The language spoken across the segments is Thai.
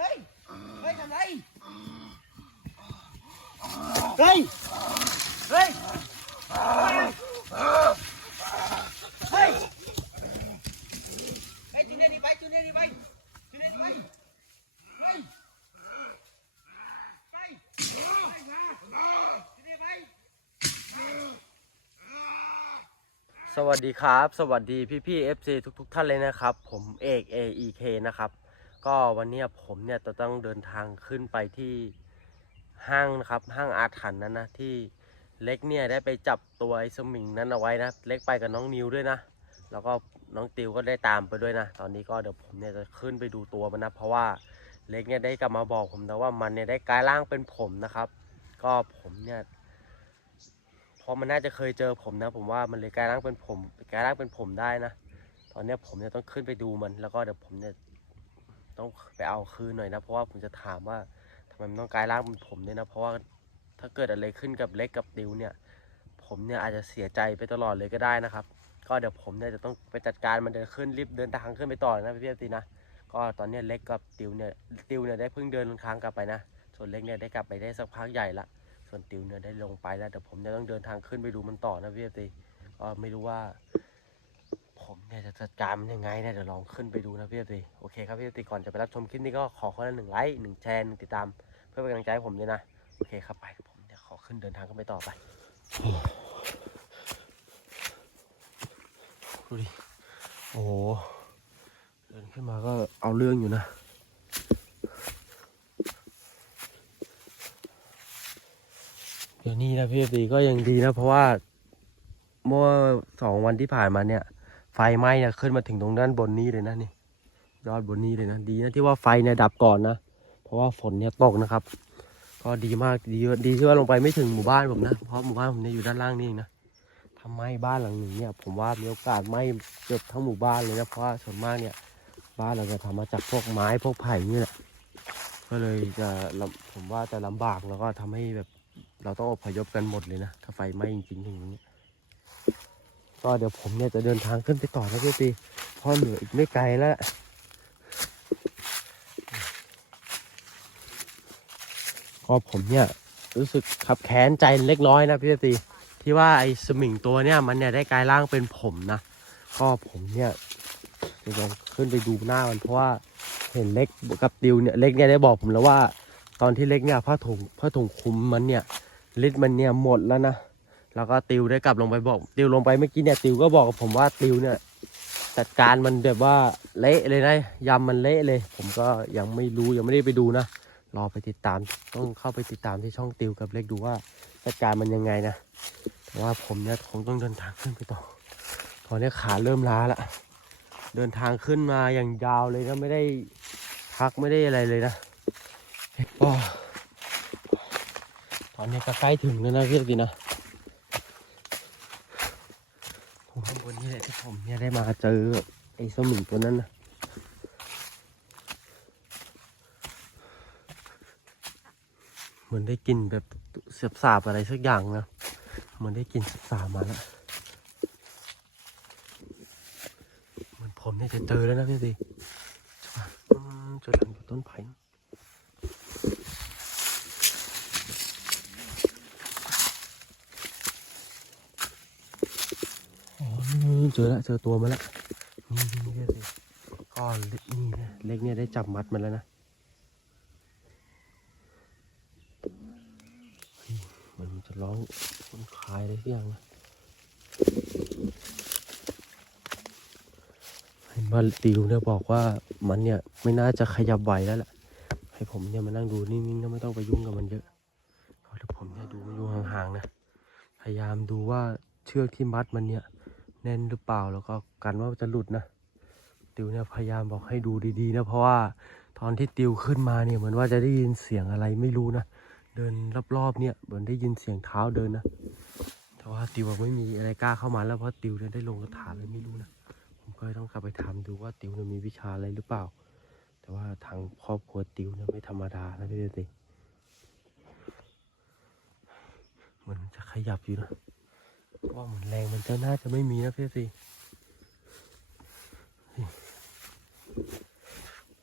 เฮ้ย เฮ้ยทำอะไร เฮ้ย เฮ้ย เฮ้ยไปจุดนี้ไปจุดนี้ไปจุดนี้ไปเฮ้ยไปไปมาจุดนี้ไป สวัสดีครับ สวัสดีพี่พี่ๆ FC ทุกทุกๆ ท่านเลยนะครับ ผมเอก AEK นะครับ ก็วันนี้ผมเนี่ยจะต้องเดินทางขึ้นไปที่ห้างนะครับ ห้างอาถรรพ์นั้นนะที่เล็กเนี่ยได้ไปจับตัวไอ้สมิงนั้นเอาไว้นะ เล็กไปกับน้องนิวด้วยนะ แล้วก็น้องติวก็ได้ตามไปด้วยนะ ตอนนี้ก็เดี๋ยวผมเนี่ยจะขึ้นไปดูตัวมันนะ เพราะว่าเล็กเนี่ยได้กลับมาบอกผมนะว่ามันเนี่ยได้กลายร่างเป็นผมนะครับ ก็ผมเนี่ยเพราะมันน่าจะเคยเจอผมนะ ผมว่ามันเลยกลายร่างเป็นผมกลายร่างเป็นผมได้นะ ตอนนี้ผมเนี่ยต้องขึ้นไปดูมัน แล้วก็เดี๋ยวผมเนี่ย ต้องไปเอาคืนหน่อยนะ เพราะว่าผมจะถามว่าทำไมมันต้องกลายร่างเป็นผมเนี่ยนะ เพราะว่าถ้าเกิดอะไรขึ้นกับเล็กกับดิวเนี่ย ผมเนี่ยอาจจะเสียใจไปตลอดเลยก็ได้นะครับ ก็เดี๋ยวผมเนี่ยจะต้องไปจัดการมันเดินขึ้นรีบเดินทางขึ้นไปต่อนะพี่เอฟซีนะ ก็ตอนนี้เล็กกับติวเนี่ยติวเนี่ยได้เพิ่งเดินค้างกลับไปนะ ส่วนเล็กเนี่ยได้กลับไปได้สักพักใหญ่ละส่วนติวเนี่ยได้ลงไปแล้วเดี๋ยวผมจะต้องเดินทางขึ้นไปดูมันต่อนะพี่เอฟซีก็ไม่รู้ว่า ผมเนี่ยจะจัดการมันยังไงเนี่ยเดี๋ยวลองขึ้นไปดูนะพี่เอฟซีโอเคครับพี่เอฟซีก่อนจะไปรับชมคลิปนี้ก็ขอคนละหนึ่งไลค์หนึ่งแชร์หนึ่งติดตาม เพื่อเป็นกำลังใจให้ผมด้วยนะ โอเคครับไปเดี๋ยวผมเนี่ยขอขึ้นเดินทางขึ้นไปต่อไปดูดิโอ้โหเดินขึ้นมาก็เอาเรื่องอยู่นะเดี๋ยวนี้นะพี่ตีก็ยังดีนะเพราะว่าเมื่อสองวันที่ผ่านมาเนี่ย ไฟไหม้เนี่ยขึ้นมาถึงตรงด้านบนนี้เลยนะนี่ยอดบนนี้เลยนะดีนะที่ว่าไฟเนี่ยดับก่อนนะ เพราะว่าฝนเนี่ยตกนะครับ ก็ดีมากดีดีที่ว่าลงไปไม่ถึงหมู่บ้านผมนะเพราะหมู่บ้านผมเนี่ยอยู่ด้านล่างนี่เองนะทำไหม้บ้านหลังหนึ่งเนี่ย ผมว่ามีโอกาสไหม้เกือบทั้งหมู่บ้านเลยนะเพราะว่าส่วนมากเนี่ย บ้านเราจะทำมาจากพวกไม้พวกไผ่นี่แหละก็เลยจะผมว่าจะลำบากแล้วก็ทำให้แบบเราต้องอพยพกันหมดเลยนะถ้าไฟไหม้จริงๆอย่างนี้ ก็เดี๋ยวผมเนี่ยจะเดินทางขึ้นไปต่อนะพี่ตีเพราะเหลืออีกไม่ไกลแล้ว ก็ผมเนี่ยรู้สึกขับแค้นใจเล็กน้อยนะพี่ตีที่ว่าไอ้สมิงตัวเนี่ยมันเนี่ยได้กลายร่างเป็นผมนะก็ผมเนี่ยจะลองขึ้นไปดูหน้ามันเพราะว่าเห็นเล็กกับดิวเนี่ยเล็กเนี่ยได้บอกผมแล้วว่า ตอนที่เล็กเนี่ยผ้าถุงผ้าถุงคุมมันเนี่ยลิดมันเนี่ยหมดแล้วนะ แล้วก็ติวได้กลับลงไปบอก ติวลงไปเมื่อกี้เนี่ยติวก็บอกกับผมว่าติวเนี่ยจัดการมันแบบว่าเละเลยนะยำมันเละเลย ผมก็ยังไม่รู้ยังไม่ได้ไปดูนะรอไปติดตามต้องเข้าไปติดตามที่ช่องติวกับเล็กดูว่าจัดการมันยังไงนะแต่ว่าผมเนี่ยคงต้องเดินทางขึ้นไปต่อตอนนี้ขาเริ่มล้าละเดินทางขึ้นมาอย่างยาวเลยนะไม่ได้พักไม่ได้อะไรเลยนะก็ตอนนี้ก็ใกล้ถึงแล้วนะพี่ดีนะผมข้างบนนี่แหละที่ผมเนี่ย ได้มาเจอไอ้สมิงตัวนั้นนะเหมือนได้กินแบบเสียบสาบอะไรสักอย่างนะเหมือนได้กินเสียบสาบมาแล้วเหมือนผมเนี่ยจะเจอแล้วนะพี่ดีอืมเจอหลังต้นไผ่นะ อ๋อ เจอแล้วเจอตัวมันแล้วนี่นี่นี่ก้อนเล็กนี่นะเล็กเนี่ยได้จับมัดมันแล้วนะมันจะร้องคนคลายอะไรสักอย่างนะว่าติวเนี่ยบอกว่ามันเนี่ยไม่น่าจะขยับไหวแล้วแหละให้ผมเนี่ยมานั่งดูนิ่งๆนะไม่ต้องไปยุ่งกับมันเยอะเดี๋ยวผมเนี่ยดูมันอยู่ห่างๆนะพยายามดูว่าเชือกที่มัดมันเนี่ย แน่นหรือเปล่าแล้วก็กันว่าจะหลุดนะติวเนี่ยพยายามบอกให้ดูดีๆนะเพราะว่าตอนที่ติวขึ้นมาเนี่ยเหมือนว่าจะได้ยินเสียงอะไรไม่รู้นะเดินรอบๆเนี่ยเหมือนได้ยินเสียงเท้าเดินนะแต่ว่าติวบอกไม่มีอะไรกล้าเข้ามาแล้วเพราะติวเนี่ยได้ลงกระถานเลยไม่รู้นะผมก็เลยต้องกลับไปถามดูว่าติวเนี่ยมีวิชาอะไรหรือเปล่า แต่ว่าทางครอบครัวติวเนี่ยไม่ธรรมดานะพี่ติเหมือนจะขยับอยู่นะ ว่าเหมือนแรงมันจะน่าจะไม่มีนะเพี่ติ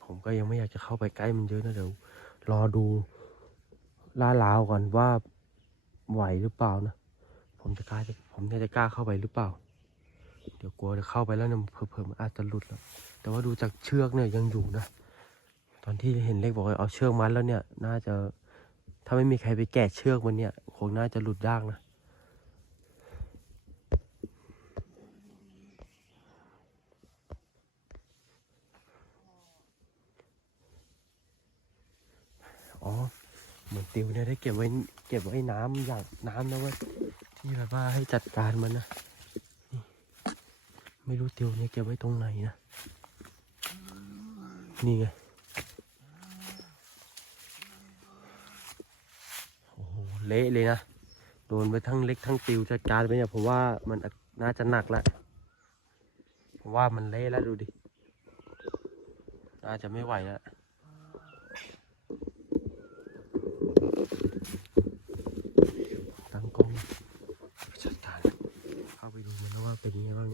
ผมก็ยังไม่อยากจะเข้าไปใกล้มันเยอะนะเดี๋ยวรอดูล่าลาวก่อนว่าไหวหรือเปล่านะผมจะกล้าผมเนี่ยจะกล้าเข้าไปหรือเปล่า เดี๋ยวกลัวจะเข้าไปแล้วเนี่ยเผลอๆมันอาจจะหลุดแล้วแต่ว่าดูจากเชือกเนี่ยยังอยู่นะตอนที่เห็นเล็กบอกว่าเอาเชือกมัดแล้วเนี่ย น่าจะถ้าไม่มีใครไปแกะเชือกมันเนี่ยคงน่าจะหลุดยากนะ อ๋อ เหมือนติวเนี่ยได้เก็บไว้ เก็บไว้น้ำอย่างน้ำนะว่าที่แบบว่าให้จัดการมันนะนี่ไม่รู้ติวเนี่ยเก็บไว้ตรงไหนนะ นี่ไง โอ้โห เละเลยนะ โดนไปทั้งเล็กทั้งติวจัดการไปเนี่ยผมว่ามันน่าจะหนักล้วผมว่ามันเละแล้วดูดิ น่าจะไม่ไหวแล้ว ตั้งกล้องจัดการเข้าไปดูมันว่าเป็นยังไงบ้าง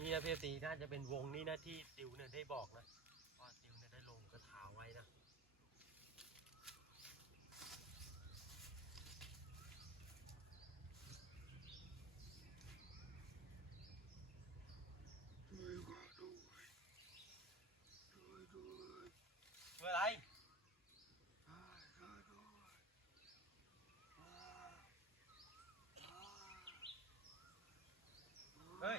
นี่นะพี่ตีน่าจะเป็นวงนี้นะที่ติวเนี่ยได้บอกนะว่าติวเนี่ยได้ลงกระถาไว้นะ ช่วยข้าด้วยช่วยด้วย เมื่อไร ช่วยข้าด้วยอ่าอ่า เฮ้ย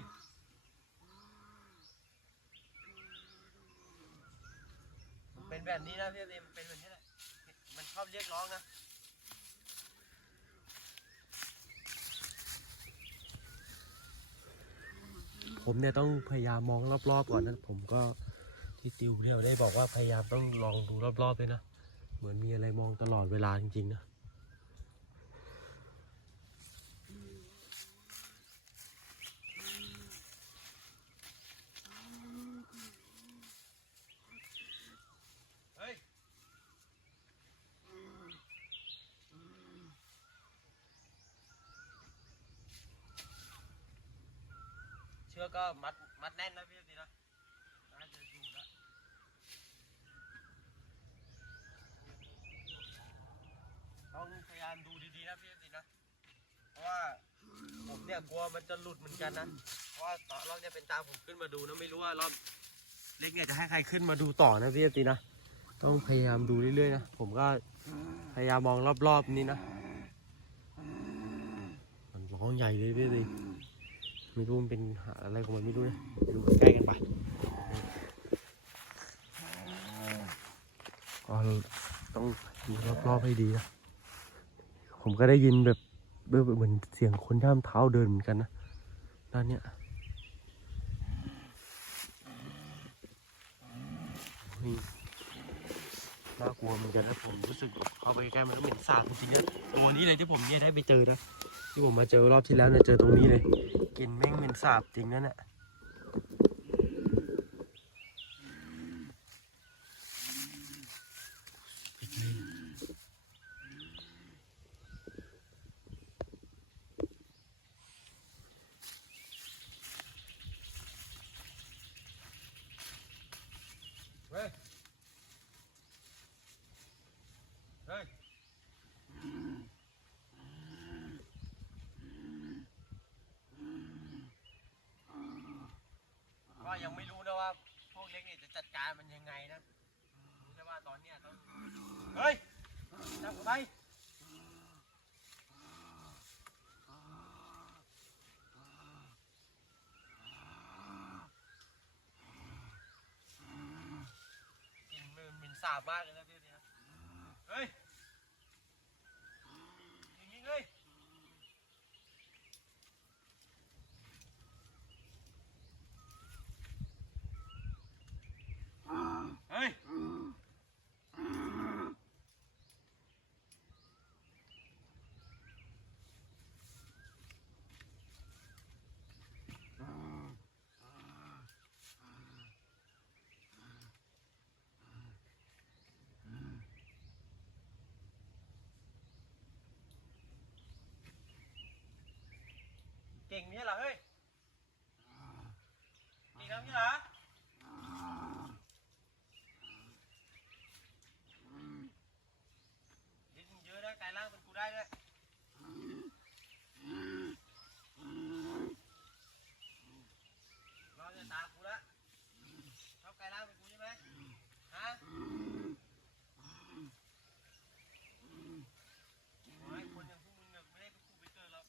เป็นแบบนี้นะพี่ตีมันเป็นแบบนี้แหละมันชอบเรียกร้องนะผมเนี่ยต้องพยายามมองรอบๆก่อนนะผมก็ที่ติวเนี่ยได้บอกว่าพยายามต้องลองดูรอบๆด้วยนะ เหมือนมีอะไรมองตลอดเวลาจริงๆนะ ก็มัดมัดแน่นนะพี่ตีนะน่าจะอยู่แล้วต้องพยายามดูดีๆนะพี่ตีนะเพราะว่าผมเนี่ยกลัวมันจะหลุดเหมือนกันนะเพราะว่าตอนรอบเนี่ยเป็นตามผมขึ้นมาดูนะไม่รู้ว่ารอบเล็กเนี่ยจะให้ใครขึ้นมาดูต่อนะพี่ตีนะต้องพยายามดูเรื่อยๆนะผมก็พยายามมองรอบๆนี่นะมันร้องใหญ่เลยพี่ตี ไม่รู้มันเป็นอะไรของมันไม่รู้นะดูใกล้กันไปก็ต้องดูรอบๆให้ดีนะ ผมก็ได้ยินแบบเหมือนเสียงคนย่ามเท้าเดินเหมือนกันนะด้านเนี้ยน่ากลัวเหมือนกันนะผมรู้สึกเข้าไปใกล้ๆมันก็เหม็นสาบจริงๆนะตัวนี้เลยที่ผมเนี่ยได้ไปเจอนะ ที่ผมมาเจอรอบที่แล้วเนี่ยเจอตรงนี้เลยกลิ่นแม่งเหม็นสาบจริงนั่นแหละเฮ้ยเฮ้ย อ เนี่ยจะจัดการมันยังไงนะรู้แค่ว่าตอนเนี้ยต้อง เฮ้ยจับไป กลิ่นมันเหม็นสาบมากเลยนะพี่เนี่ยเฮ้ยอย่างนี้เลยเฮ้ย เก่งนี่เหรอเฮ้ยเก่งแล้วนี่เหรอดิ้นเยอะนะกลายร่างเป็นกูได้ด้วยรอจะตามกูละชอบกลายร่างเป็นกูใช่ไหมฮะโอ้ยคนอย่างพวกมึงเนี่ยไม่ได้ไปคู่ไปเกิดหรอก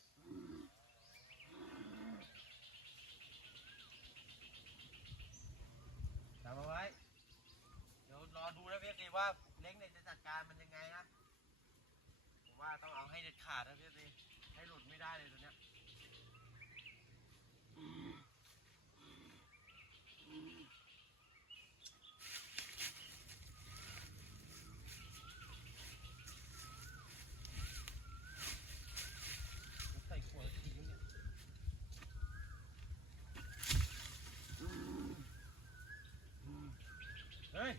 จำเอาไว้ เดี๋ยวรอดูนะพี่ตี ว่าเล้งเนี่ยจะจัดการมันยังไงนะ ผมว่าต้องเอาให้เด็ดขาดนะพี่ตีให้หลุดไม่ได้เลยตัวเนี้ยใส่ขวดทิ้งเนี่ย เฮ้ย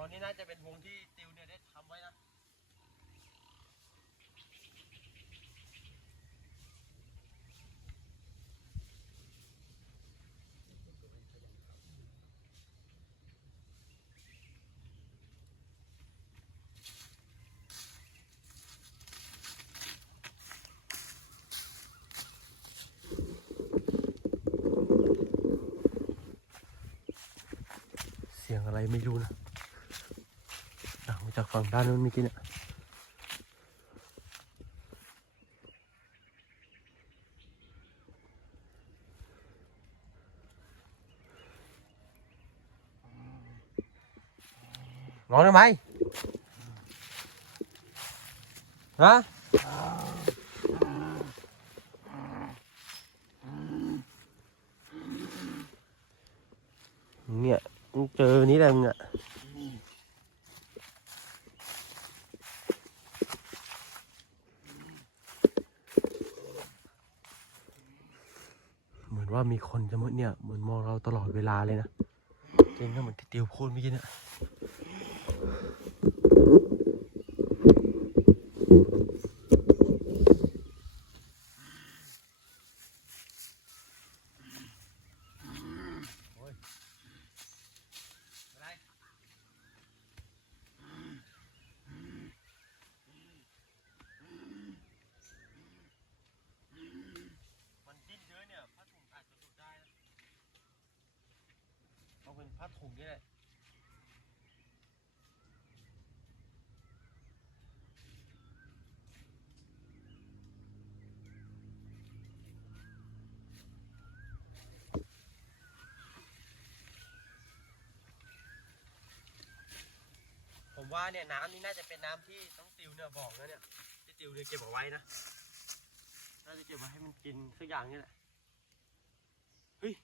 อ๋อนี่น่าจะเป็นวงที่ติวเนี่ยได้ทำไว้นะเสียงอะไรไม่รู้นะ จากฝั่งด้านนู้นเมื่อกี้เนี่ยร้องทำไมฮะเนี่ยมึงเจอนี้แหละมึงอะ เหมือนว่ามี คนจะมดเนี่ยเหมือนมองเราตลอดเวลาเลยนะจริงก็เหมือนที่ติวพูดเมื่อกี้เนี่ยโอ้ยอะไรมันดิ้นเยอะเนี่ยผ้าถุงอาจจะหลุดได้นะเอาเป็นผ้าถุงนี่แหละ ผม ว่าเนี่ยน้ำนี่น่าจะเป็นน้ำที่ต้องติวเนี่ยบอกนะเนี่ยที่ติวเนี่ยเก็บเอาไว้นะน่าจะเก็บไว้ให้มันกินสักอย่างนี่แหละ เฮ้ย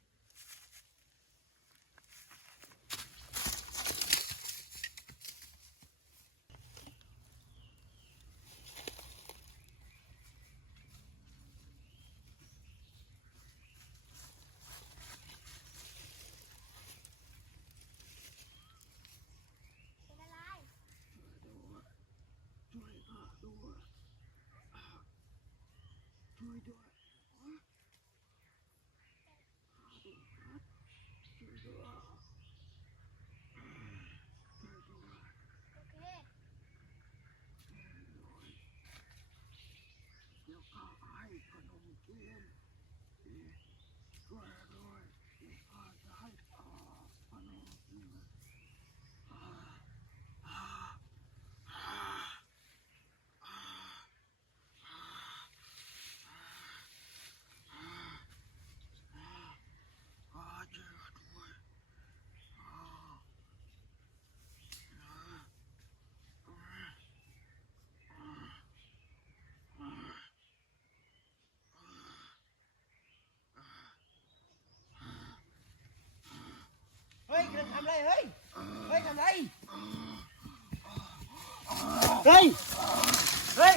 เป็นอะไร ช่วย ข้าด้วยช่วยด้วย เฮ้ย เฮ้ย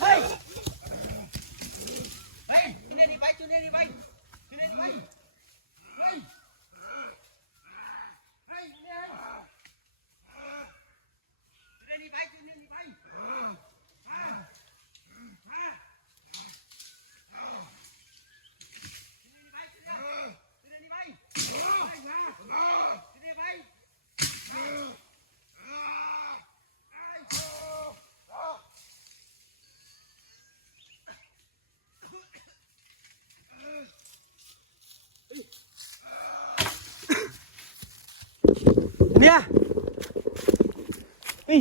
เฮ้ยเฮ้ยจูเนียร์หนีไปจูเนียร์หนีไปจูเนียร์หนีไปเฮ้ยเฮ้ยจูเนียร์จูเนียร์หนีไปจูเนียร์หนีไปมามาจูเนียร์หนีไปจูเนียร์จูเนียร์หนีไปไปมาจูเนียร์ไป เนี่ย เฮ้ย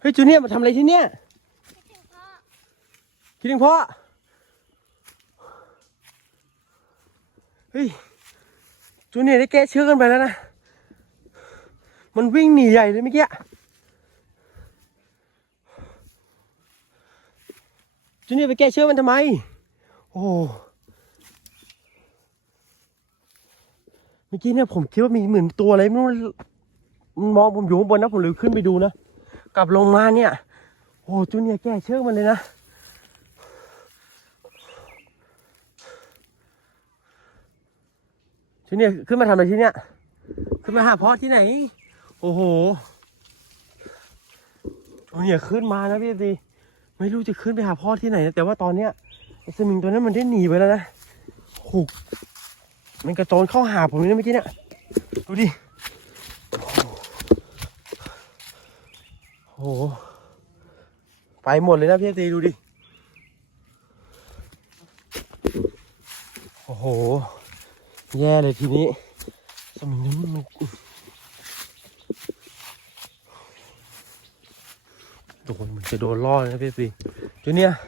เฮ้ยจูเนียร์มาทำอะไรที่เนี่ย คิดถึงพ่อคิดถึงพ่อ เฮ้ย จูเนียร์ได้แก้เชือกกันไปแล้วนะ มันวิ่งหนีใหญ่เลยเมื่อกี้ จูเนียร์ไปแก้เชือกมันทำไม โอ้โห เมื่อกี้เนี่ยผมคิดว่ามีเหมือนตัวอะไรไม่รู้มันมองผมอยู่ข้างบนนะผมเลยขึ้นไปดูนะกลับลงมาเนี่ย โอ้จูเนียแก้เชือกมันเลยนะจูเนียขึ้นมาทำอะไรที่เนี่ยขึ้นมาหาพ่อที่ไหน โอ้โหจูเนียขึ้นมานะพี่ดีไม่รู้จะขึ้นไปหาพ่อที่ไหนนะแต่ว่าตอนเนี้ยสมิงตัวนั้นมันได้หนีไปแล้วนะโอ้ มันกระโจนเข้าหาผมเลยเมื่อกี้เนี่ยดูดิโอ้โหไปหมดเลยนะพี่ตีดูดิโอ้โห แย่เลยทีนี้สมิงนี้มันโดนมันจะโดนล่อเลยนะพี่ตีจูเนียร์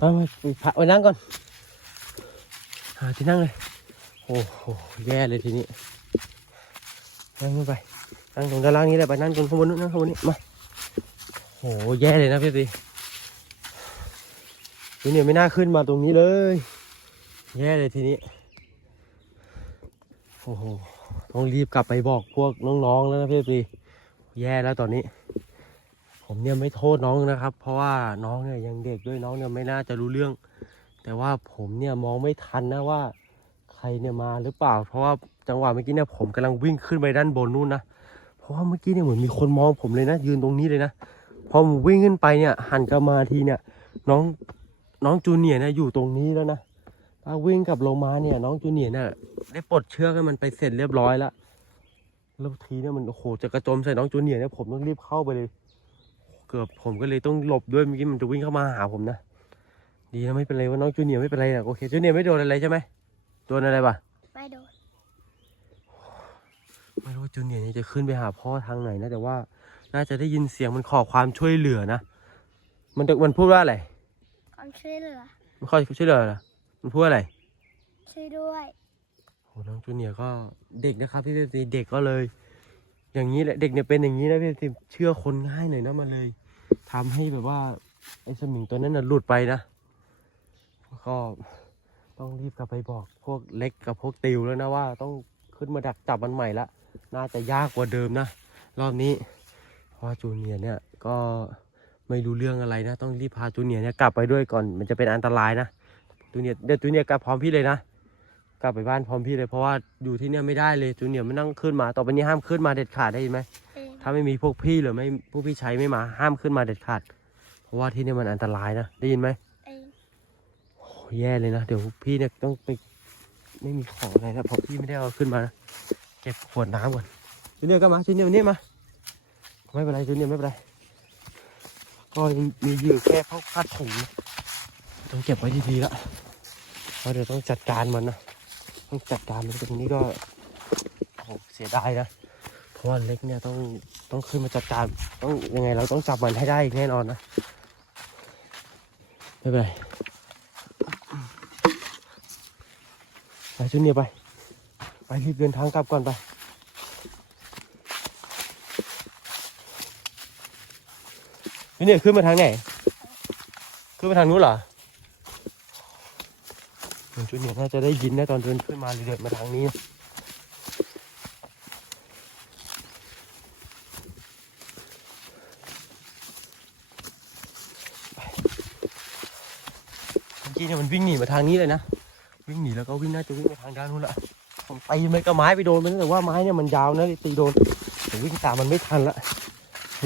มาไปพักไปนั่งก่อนหาที่นั่งเลย อ้โหแย่เลยทีนี้นั่งขึ้นไปนั่งตรงด้านล่างนี้เลยไปนั่งตรงข้างบนนู้นนั่งข้างบนนี้มาโอ้โหแย่เลยนะพี่ตีทีนี้ไม่น่าขึ้นมาตรงนี้เลย แย่เลยทีนี้โอ้โหต้องรีบกลับไปบอกพวกน้องๆแล้วนะพี่ตีแย่แล้วตอนนี้ ผมเนี่ยไม่โทษน้องนะครับ เพราะว่าน้องเนี่ยยังเด็กด้วยน้องเนี่ยไม่น่าจะรู้เรื่อง แต่ว่าผมเนี่ยมองไม่ทันนะว่า ครเนี่ยมาหรือเปล่า เพราะว่าจังหวะเมื่อกี้เนี่ยผมกำลังวิ่งขึ้นไปด้านบนนู่นนะเพราะว่าเมื่อกี้เนี่ยเหมือนมีคนมองผมเลยนะ ยืนตรงนี้เลยนะพอผมวิ่งขึ้นไปเนี่ย หันกลับมาทีเนี่ย น้องน้องจูเนียร์เนี่ยอยู่ตรงนี้แล้วนะถ้าวิ่งกลับลงมาเนี่ย น้องจูเนียร์เนี่ยได้ปลดเชือกให้มันไปเสร็จเรียบร้อยแล้วแล้วทีเนี่ยมันโอ้โหจะกระโจมใส่น้องจูเนียร์เนี่ยผมต้องรีบเข้าไปเลยเกือบผมก็เลยต้องหลบด้วยเมื่อกี้มันจะวิ่งเข้ามาหาผมนะดีนะไม่เป็นไรว่าน้องจูเนียร์ไม่เป็นไรนะโอเคจูเนียร์ไม่โดนอะไรใช่ไหม โดนอะไรปะไม่โดนไม่รู้ว่าจูเนียร์เนี่ยจะขึ้นไปหาพ่อทางไหนนะ แต่ว่าน่าจะได้ยินเสียงมันขอความช่วยเหลือนะ มันจะมันพูดว่าอะไรความช่วยเหลือมันขอช่วยเหลือเหรอมันพูดว่าอะไร ช่วยด้วยโอ้น้องจูเนียร์ก็เด็กนะครับพี่เบตีเด็กก็เลย อย่างนี้แหละเด็กเนี่ยเป็นอย่างนี้นะพี่เบตีเชื่อคนง่ายหน่อยนะมันเลยทำให้แบบว่าไอ้สมิงตัวนั้นน่ะหลุดไปนะก็ ต้องรีบกลับไปบอกพวกเล็กกับพวกติวแล้วนะว่าต้องขึ้นมาดักจับมันใหม่ละ น่าจะยากกว่าเดิมนะ รอบนี้เพราะว่าจูเนียร์เนี่ยก็ไม่รู้เรื่องอะไรนะ ต้องรีบพาจูเนียร์เนี่ยกลับไปด้วยก่อนมันจะเป็นอันตรายนะจูเนียร์เดี๋ยวจูเนียร์กลับพร้อมพี่เลยนะกลับไปบ้านพร้อมพี่เลยเพราะว่าอยู่ที่เนี่ยไม่ได้เลยจูเนียร์ไม่นั่งขึ้นมาต่อไปนี้ห้ามขึ้นมาเด็ดขาดได้ยินไหมเองถ้าไม่มีพวกพี่หรือไม่พวกพี่ใช้ไม่มาห้ามขึ้นมาเด็ดขาด เพราะว่าที่เนี่ยมันอันตรายนะได้ยินไหมเองโอ้ แย่เลยนะ เดี๋ยวพี่เนี่ยต้องไปไม่มีของอะไรนะเพราะพี่ไม่ได้เอาขึ้นมานะเก็บขวดน้ำก่อนจูเนียก็มาจูเนียมานี่มา ไม่เป็นไรจูเนียไม่เป็นไร ก็ยังมีเหยื่อแค่พวกผ้าถุงต้องเก็บไว้ดีๆละเพราะเดี๋ยวต้องจัดการมันนะต้องจัดการมันตรงนี้ก็โอ้โหเสียดายนะเพราะว่าเล็กเนี่ยต้องต้องขึ้นมาจัดการต้องยังไงเราต้องจับมันให้ได้แน่นอนนะไม่เป็นไร ชุดนี้ไป ไปรีบเดินทางกลับก่อนไปพี่นี่ขึ้นมาทางไหน ขึ้นมาทางนู้นเหรอจุดเนี่ยน่าจะได้ยินนะตอนเดินขึ้นมาเลยเดินมาทางนี้ี่เนี่ยมันวิ่งหนีมาทางนี้เลยนะ วิ่งหนีแล้วก็วิ่งน่าจะวิ่งไปทางด้านนู้นละผมตีมันก็ไม้ไปโดนมันแต่ว่าไม้เนี่ยมันยาวนะตีโดนแต่วิ่งตามมันไม่ทันละ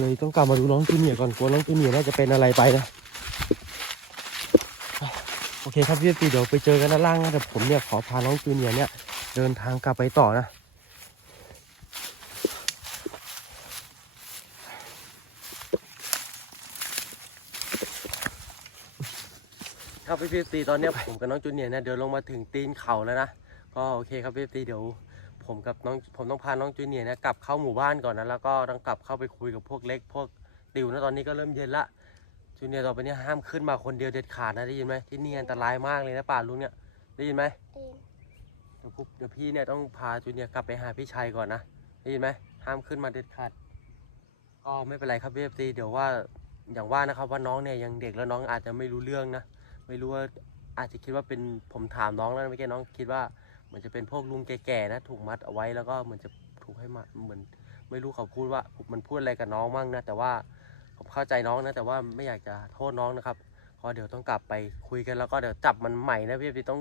เลยต้องกลับมาดูน้องจูเนียก่อนกลัวน้องจูเนียน่าจะเป็นอะไรไปนะโอเคครับพี่ตีเดี๋ยวไปเจอกันด้านล่างนะแต่ผมเนี่ยขอพาน้องจูเนียเนี่ยเดินทางกลับไปต่อนะ ครับพี่พีตีตอนเนี้ยผมกับน้องจูเนียร์เนี่ยเดินลงมาถึงตีนเขาแล้วนะก็โอเคครับพี่ตีเดี๋ยว ผมกับน้องผมต้องพาน้องจูเนียร์เนี่ยกลับเข้าหมู่บ้านก่อนนะแล้วก็ต้องกลับเข้าไปคุยกับพวกเล็กพวกติวนะตอนนี้ก็เริ่มเย็นละจูเนียร์ต่อไปเนี้ห้ามขึ้นมาคนเดียวเด็ดขาดนะได้ยินไหมที่นี่อันตรายมากเลยนะป่าลุงเนี่ยได้ยินไหมตีนเดี๋ยวเดี๋ยวพี่เนี่ยต้องพาจูเนียร์กลับไปหาพี่ชัยก่อนนะได้ยินไหมห้ามขึ้นมาเด็ดขาดก็ไม่เป็นไรครับพี่ตีเดี๋ยวว่าอย่างว่านะครับว่าน้องเนี่ยยังเด็กแล้วน้องอาจจะไม่รู้เรื่องนะ ไม่รู้ว่าอาจจะคิดว่าเป็นผมถามน้องแล้วนะเมื่อกี้น้องคิดว่าเหมือนจะเป็นพวกลุงแก่ๆนะถูกมัดเอาไว้แล้วก็เหมือนจะถูกให้มาเหมือน ไม่รู้เขาพูดว่ามันพูดอะไรกับน้องมั่งนะแต่ว่าผมเข้าใจน้องนะแต่ว่าไม่อยากจะโทษน้องนะครับเพราะเดี๋ยวต้องกลับไปคุยกันแล้วก็เดี๋ยวจับมันใหม่นะพี่พี่ต้อง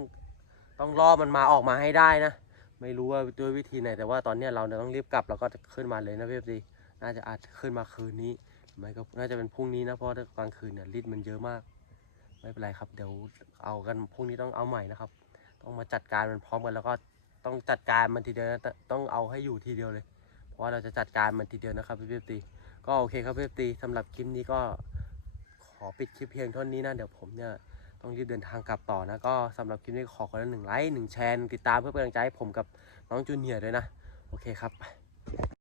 ต้องล่อมันมาออกมาให้ได้นะ ไม่รู้ว่าด้วยวิธีไหนแต่ว่าตอนนี้เราเนี่ยต้องรีบกลับแล้วก็จะขึ้นมาเลยนะพี่พี่น่าจะอาจจะขึ้นมาคืนนี้ไม่ก็น่าจะเป็นพรุ่งนี้นะเพราะกลางคืนเนี่ยฤทธิ์มันเยอะมาก ไม่เป็นไรครับ เดี๋ยวเอากันพรุ่งนี้ต้องเอาใหม่นะครับ ต้องมาจัดการมันพร้อมกันแล้วก็ต้องจัดการมันทีเดียวนะต้องเอาให้อยู่ทีเดียวเลย เพราะว่าเราจะจัดการมันทีเดียวนะครับพี่พี่ตีก็โอเคครับพี่พีตีสำหรับคลิปนี้ก็ขอปิดคลิปเพียงเท่านี้นะเดี๋ยวผมเนี่ยต้องรีบเดินทางกลับต่อนะก็สำหรับคลิปนี้ขอคนละหนึ่งไลค์หนึ่งแชร์ติดตามเพื่อเป็นกำลังใจให้ผมกับน้องจูเนียร์ด้วยนะ โอเคครับ